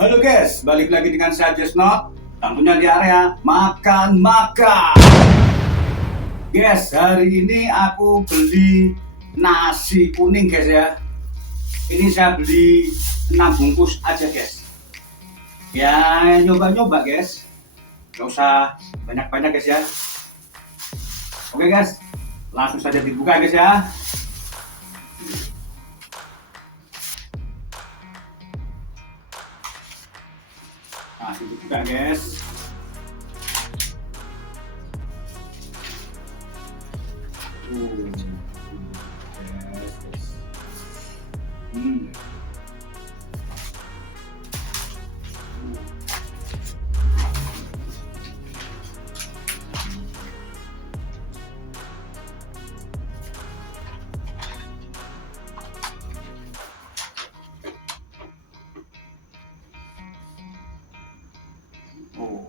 Halo guys, balik lagi dengan saya Jesno. Tentunya di area makan-makan. Guys, hari ini aku beli nasi kuning guys ya. Ini saya beli 6 bungkus aja guys. Ya nyoba-nyoba guys. Gak usah banyak-banyak guys ya. Oke guys, langsung saja dibuka guys ya. Langsung dibuka guys. Hmm. Oh.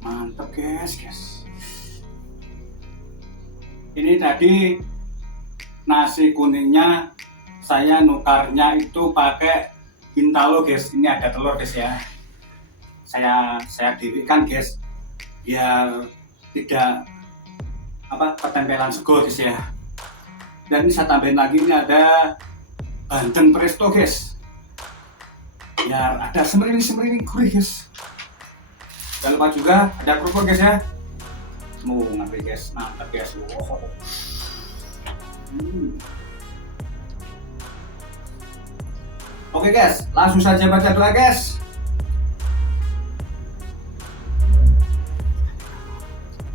Mantap guys. Ini tadi nasi kuningnya saya nukarnya itu pakai Bintalo guys. Ini ada telur guys ya. Saya dirikan guys biar tidak ketempelan sego guys ya. Dan ini saya tambahin lagi, ini ada bandeng presto guys, biar ada semeriwing gurih guys. Jangan lupa juga ada kerupuk guys ya. Mau ngambil guys, mantap guys. Wow. Oke guys, langsung saja baca doa guys.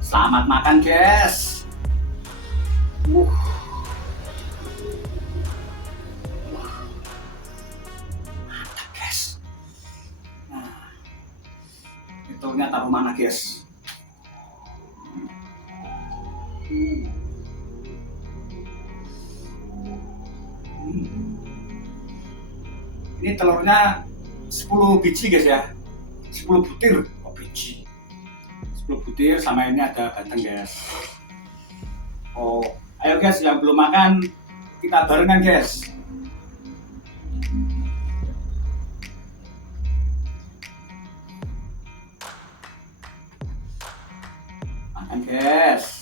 Selamat makan guys. Mantap guys. Nah, itu taruh mana guys? Ini telurnya 10 biji guys ya, 10 butir biji, 10 butir, sama ini ada bandeng guys. Oh, ayo guys yang belum makan kita barengan guys. Makan guys.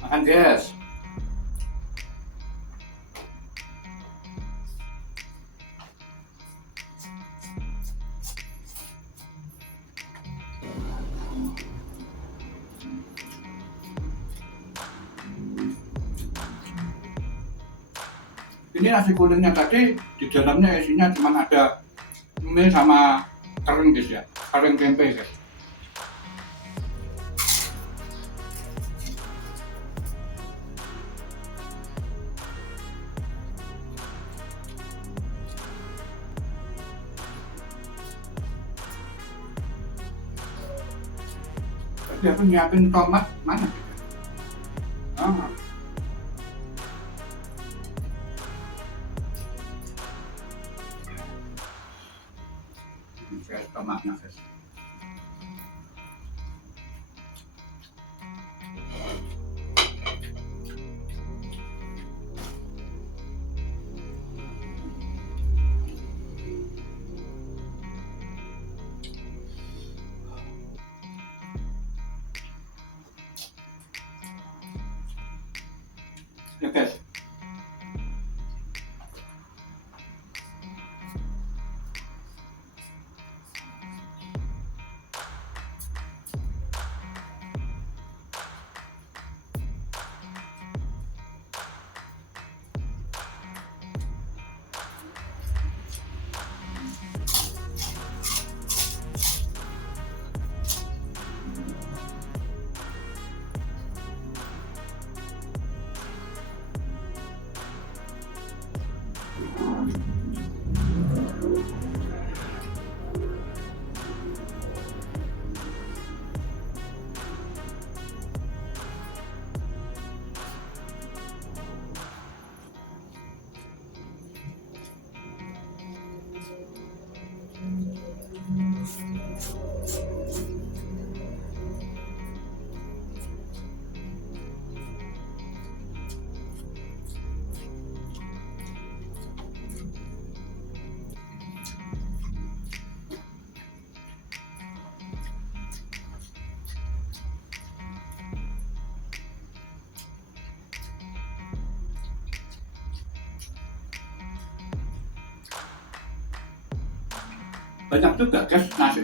Makan guys. Ini nasi kuningnya tadi di dalamnya isinya cuma ada mie sama kering guys ya, kering tempe guys. Tadi aku nyiapin tomat mana? Ah. Saya tomatnya guys. Ya guys. Banyak juga guys nasi.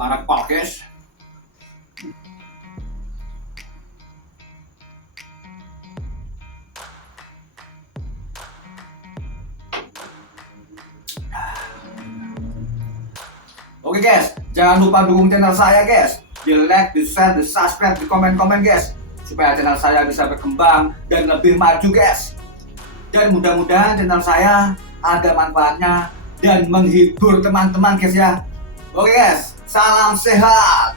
Barak pol guys. Oke guys, jangan lupa dukung channel saya guys. Di like, di share, di subscribe, di komen-komen guys, supaya channel saya bisa berkembang dan lebih maju guys. Dan mudah-mudahan channel saya ada manfaatnya dan menghibur teman-teman guys ya. Oke guys, salam sehat.